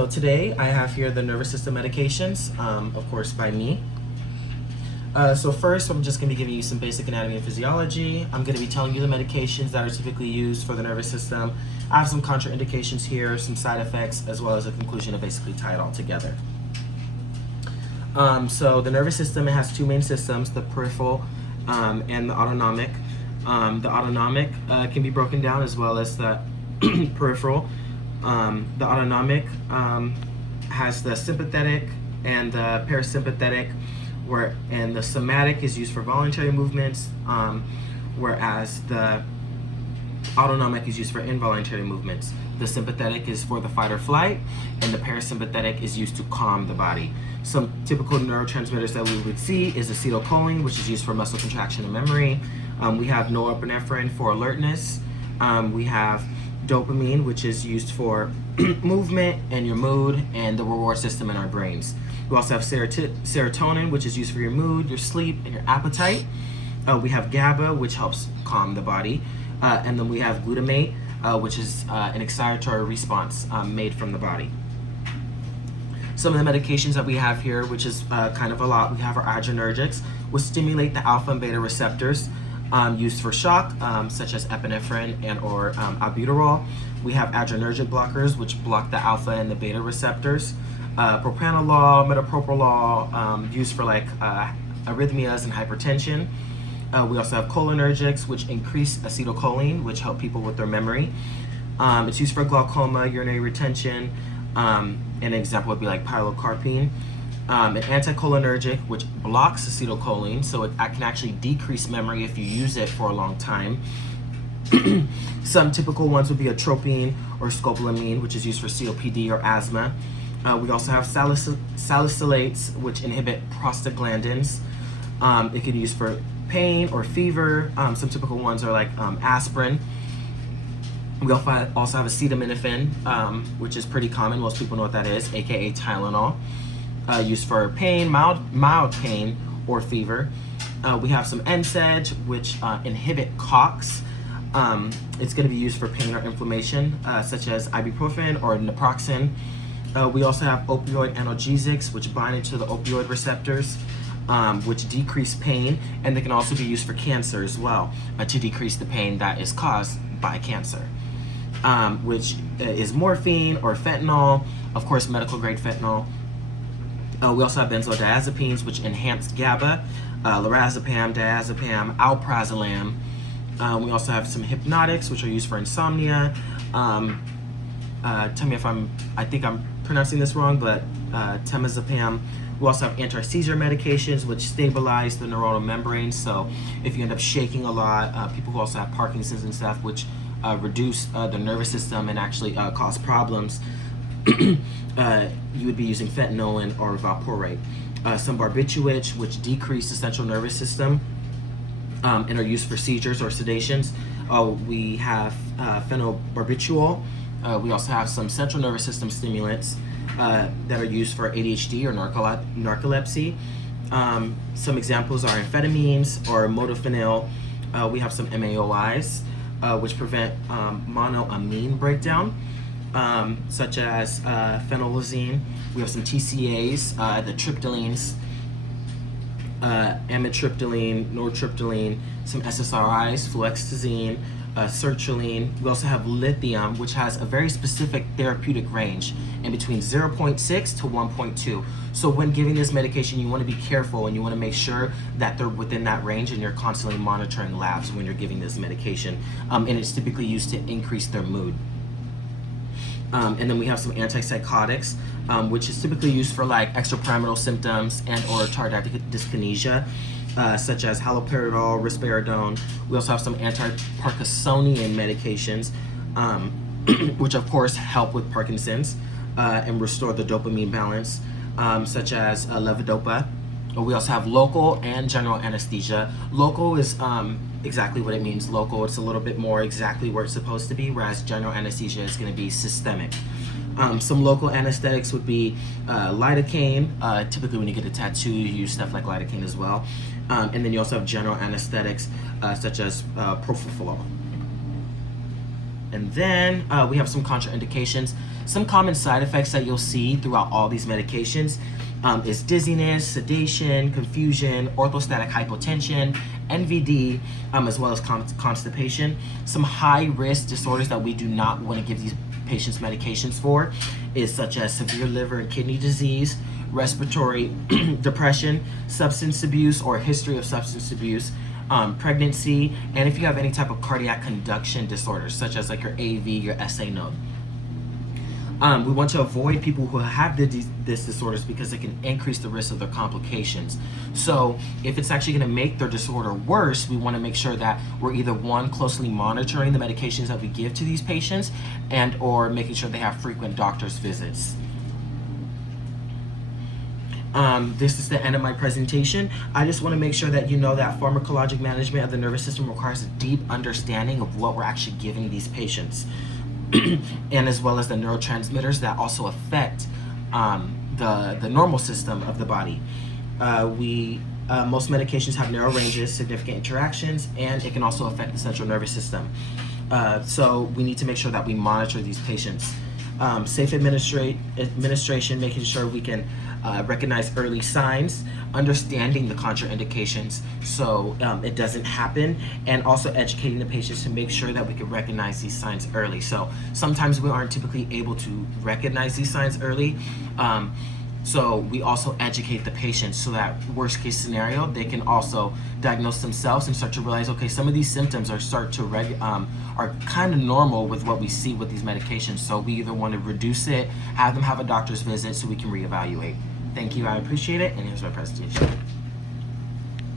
So today I have here the nervous system medications, of course by me. So first I'm just going to be giving you some basic anatomy and physiology. I'm going to be telling you the medications that are typically used for the nervous system. I have some contraindications here, some side effects, as well as a conclusion to basically tie it all together. So the nervous system, it has two main systems, the peripheral and the autonomic. The autonomic can be broken down as well as the peripheral. The autonomic has the sympathetic and the parasympathetic, and the somatic is used for voluntary movements, whereas the autonomic is used for involuntary movements. The sympathetic is for the fight or flight, and the parasympathetic is used to calm the body. Some typical neurotransmitters that we would see is acetylcholine, which is used for muscle contraction and memory. We have norepinephrine for alertness. We have dopamine, which is used for movement and your mood and the reward system in our brains. We also have serotonin, which is used for your mood, your sleep, and your appetite. We have GABA, which helps calm the body. And then we have glutamate, which is an excitatory response made from the body. Some of the medications that we have here, which is kind of a lot, we have our adrenergics, which stimulate the alpha and beta receptors used for shock, such as epinephrine and or albuterol. We have adrenergic blockers, which block the alpha and the beta receptors. Propranolol, metoprolol, used for like arrhythmias and hypertension. We also have cholinergics, which increase acetylcholine, which help people with their memory. It's used for glaucoma, urinary retention. An example would be like pilocarpine. An anticholinergic, which blocks acetylcholine, so it can actually decrease memory if you use it for a long time. Some typical ones would be atropine or scopolamine, which is used for COPD or asthma. We also have salicylates, which inhibit prostaglandins. It can be used for pain or fever. Some typical ones are like aspirin. We also have acetaminophen, which is pretty common. Most people know what that is, aka Tylenol, used for pain, mild pain or fever. We have some NSAIDs, which inhibit COX. It's going to be used for pain or inflammation, such as ibuprofen or naproxen. We also have opioid analgesics, which bind into the opioid receptors, which decrease pain, and they can also be used for cancer as well, to decrease the pain that is caused by cancer, which is morphine or fentanyl, of course medical grade fentanyl. We also have benzodiazepines, which enhance GABA, lorazepam, diazepam, alprazolam. We also have some hypnotics, which are used for insomnia. Tell me if I think I'm pronouncing this wrong, but temazepam. We also have anti-seizure medications, which stabilize the neuronal membrane. So if you end up shaking a lot, people who also have Parkinson's and stuff, which reduce the nervous system and actually cause problems, you would be using fentanyl or valproate. Some barbiturates, which decrease the central nervous system and are used for seizures or sedations. We have phenobarbital. We also have some central nervous system stimulants that are used for ADHD or narcolepsy. Some examples are amphetamines or modafinil. We have some MAOIs, which prevent monoamine breakdown, such as phenolazine. We have some TCAs, the triptylines, amitriptyline, nortriptyline, some SSRIs, fluoxetine, sertraline. We also have lithium, which has a very specific therapeutic range in between 0.6 to 1.2. So when giving this medication, you want to be careful and you want to make sure that they're within that range, and you're constantly monitoring labs when you're giving this medication. And it's typically used to increase their mood. And then we have some antipsychotics, which is typically used for like extrapyramidal symptoms and or tardive dyskinesia, such as haloperidol, risperidone. We also have some anti-Parkinsonian medications, which of course help with Parkinson's and restore the dopamine balance, such as levodopa. We also have local and general anesthesia. Local is exactly what it means. Local, it's a little bit more exactly where it's supposed to be, whereas general anesthesia is going to be systemic. Some local anesthetics would be lidocaine. Typically when you get a tattoo, you use stuff like lidocaine as well. And then you also have general anesthetics such as propofol. And then we have some contraindications. Some common side effects that you'll see throughout all these medications is dizziness, sedation, confusion, orthostatic hypotension, NVD, as well as constipation. Some high-risk disorders that we do not want to give these patients medications for is such as severe liver and kidney disease, respiratory depression, substance abuse or history of substance abuse, pregnancy, and if you have any type of cardiac conduction disorders, such as like your AV, your SA node. We want to avoid people who have these disorders because it can increase the risk of their complications. So if it's actually going to make their disorder worse, we want to make sure that we're either one, closely monitoring the medications that we give to these patients, and or making sure they have frequent doctor's visits. This is the end of my presentation. I just want to make sure that you know that pharmacologic management of the nervous system requires a deep understanding of what we're actually giving these patients. And as well as the neurotransmitters that also affect the normal system of the body. Most medications have narrow ranges, significant interactions, and it can also affect the central nervous system. So we need to make sure that we monitor these patients. Safe administration, making sure we can recognize early signs, understanding the contraindications so it doesn't happen, and also educating the patients to make sure that we can recognize these signs early. So sometimes we aren't typically able to recognize these signs early. So we also educate the patients so that worst case scenario, they can also diagnose themselves and start to realize, okay, some of these symptoms are kind of normal with what we see with these medications. So we either want to reduce it, have them have a doctor's visit so we can reevaluate. Thank you, I appreciate it, and here's my presentation.